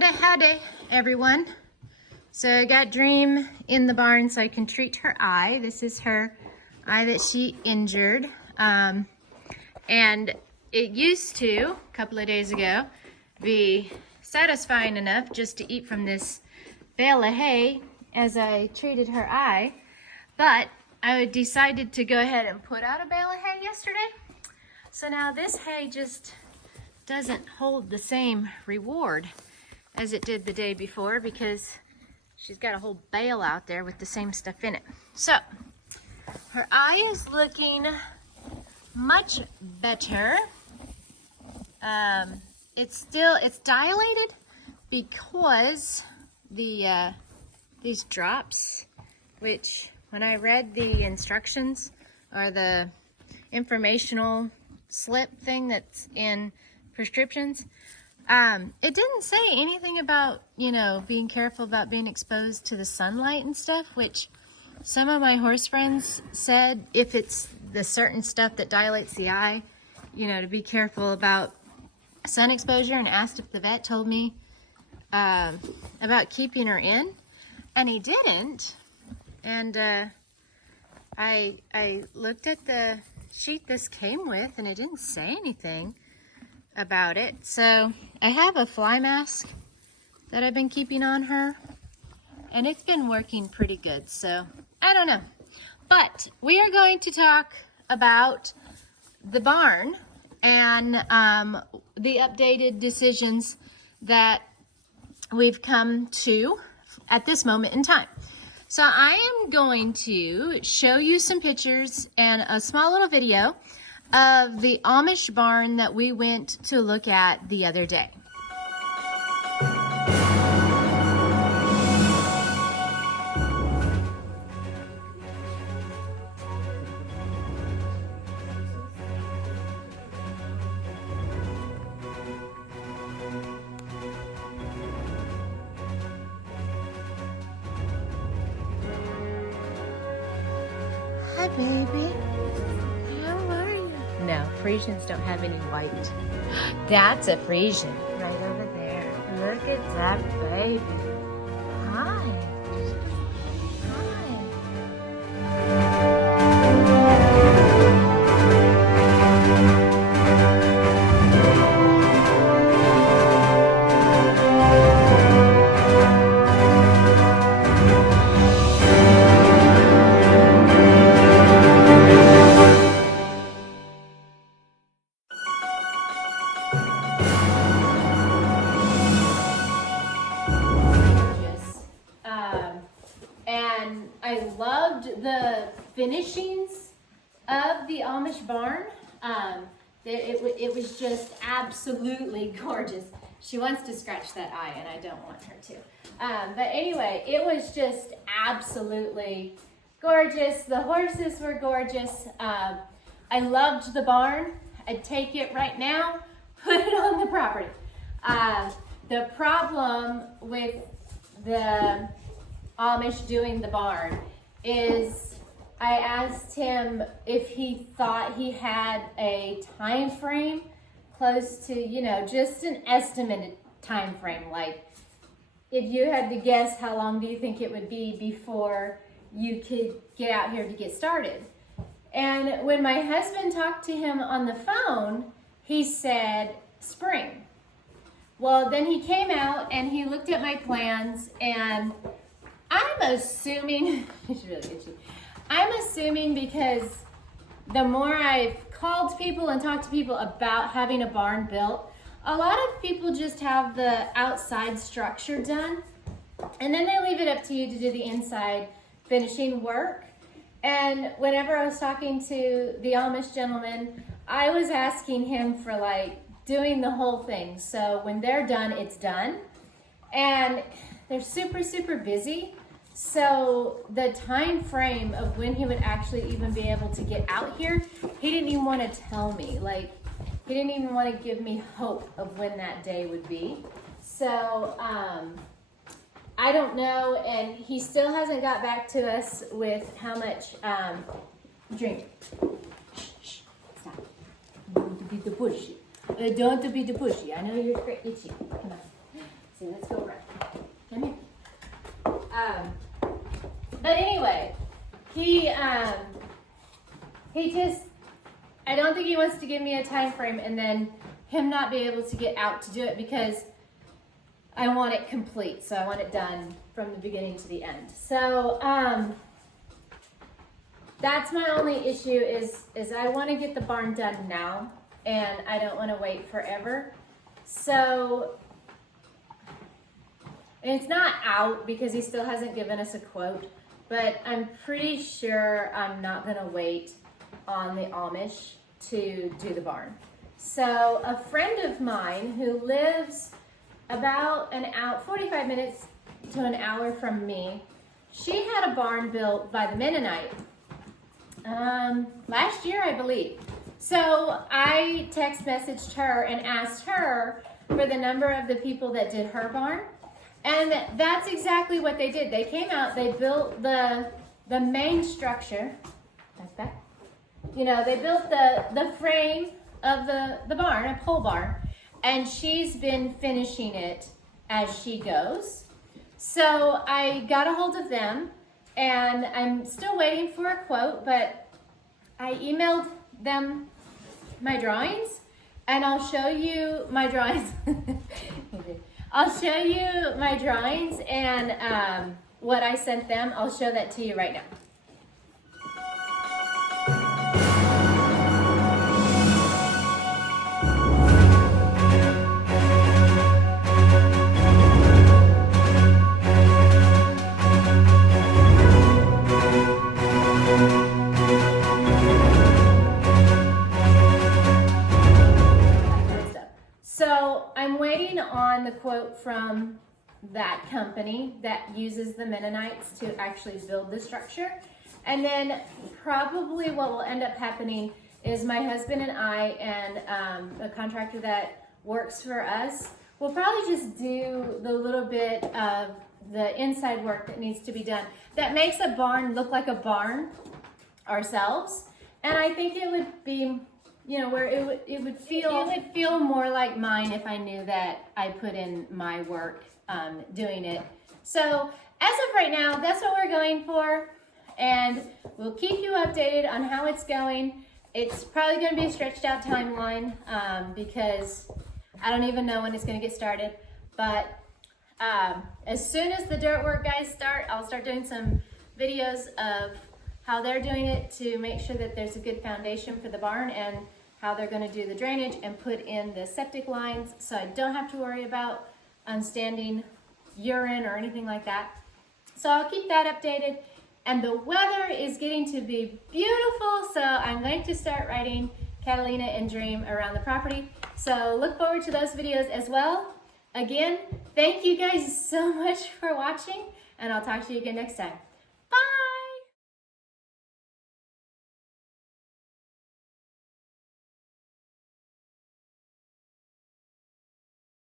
Howdy, everyone. So I got Dream in the barn so I can treat her eye. This is her eye that she injured. And it used to, a couple of days ago, be satisfying enough just to eat from this bale of hay as I treated her eye. But I decided to go ahead and put out a bale of hay yesterday. So now this hay just doesn't hold the same reward as it did the day before because she's got a whole bale out there with the same stuff in it. So her eye is looking much better. It's dilated because these drops, which when I read the instructions or the informational slip thing that's in prescriptions, it didn't say anything about, being careful about being exposed to the sunlight and stuff, which some of my horse friends said if it's the certain stuff that dilates the eye, to be careful about sun exposure, and asked if the vet told me about keeping her in, and he didn't. And I looked at the sheet this came with, and it didn't say anything about it. So I have a fly mask that I've been keeping on her, and it's been working pretty good. So I don't know, but we are going to talk about the barn and the updated decisions that we've come to at this moment in time. So I am going to show you some pictures and a small little video of the Amish barn that we went to look at the other day. Hi, baby. No, Frisians don't have any white. That's a Frisian right over there. Look at that baby. Hi. And I loved the finishings of the Amish barn. It was just absolutely gorgeous. She wants to scratch that eye, and I don't want her to. But anyway, it was just absolutely gorgeous. The horses were gorgeous. I loved the barn. I'd take it right now, put it on the property. The problem with the Amish doing the barn is I asked him if he thought he had a time frame close to, just an estimated time frame. Like, if you had to guess, how long do you think it would be before you could get out here to get started? And when my husband talked to him on the phone, he said spring. Well, then he came out and he looked at my plans, and I'm assuming, I'm assuming because the more I've called people and talked to people about having a barn built, a lot of people just have the outside structure done, and then they leave it up to you to do the inside finishing work. And whenever I was talking to the Amish gentleman, I was asking him for doing the whole thing. So when they're done, it's done. And they're super, super busy. So the time frame of when he would actually even be able to get out here, he didn't even want to tell me. He didn't even want to give me hope of when that day would be. So I don't know, and he still hasn't got back to us with how much, drink. Shh, stop. Don't be the pushy. Don't be the pushy. I know you're itchy. Come on. See, let's go around. Come here. But anyway, he just, I don't think he wants to give me a time frame and then him not be able to get out to do it, because I want it complete. So I want it done from the beginning to the end. So that's my only issue is I want to get the barn done now, and I don't want to wait forever. So, and it's not out because he still hasn't given us a quote, but I'm pretty sure I'm not going to wait on the Amish to do the barn. So a friend of mine who lives about 45 minutes to an hour from me, she had a barn built by the Mennonite last year, I believe. So I text messaged her and asked her for the number of the people that did her barn. And that's exactly what they did. They came out, they built the main structure. That's that. You know, they built the frame of the barn, a pole barn, and she's been finishing it as she goes. So I got a hold of them, and I'm still waiting for a quote, but I emailed them my drawings, and I'll show you my drawings. I'll show you my drawings and what I sent them. I'll show that to you right now. So I'm waiting on the quote from that company that uses the Mennonites to actually build the structure. And then probably what will end up happening is my husband and I and the contractor that works for us will probably just do the little bit of the inside work that needs to be done that makes a barn look like a barn ourselves. And I think it would be, you know, where it would feel more like mine if I knew that I put in my work doing it. So as of right now, that's what we're going for, and we'll keep you updated on how it's going. It's probably going to be a stretched out timeline because I don't even know when it's going to get started. But as soon as the dirt work guys start, I'll start doing some videos of how they're doing it to make sure that there's a good foundation for the barn, and how they're going to do the drainage and put in the septic lines, so I don't have to worry about standing urine or anything like that. So I'll keep that updated. And the weather is getting to be beautiful, so I'm going to start riding Catalina and Dream around the property. So look forward to those videos as well. Again, thank you guys so much for watching, and I'll talk to you again next time. Bye!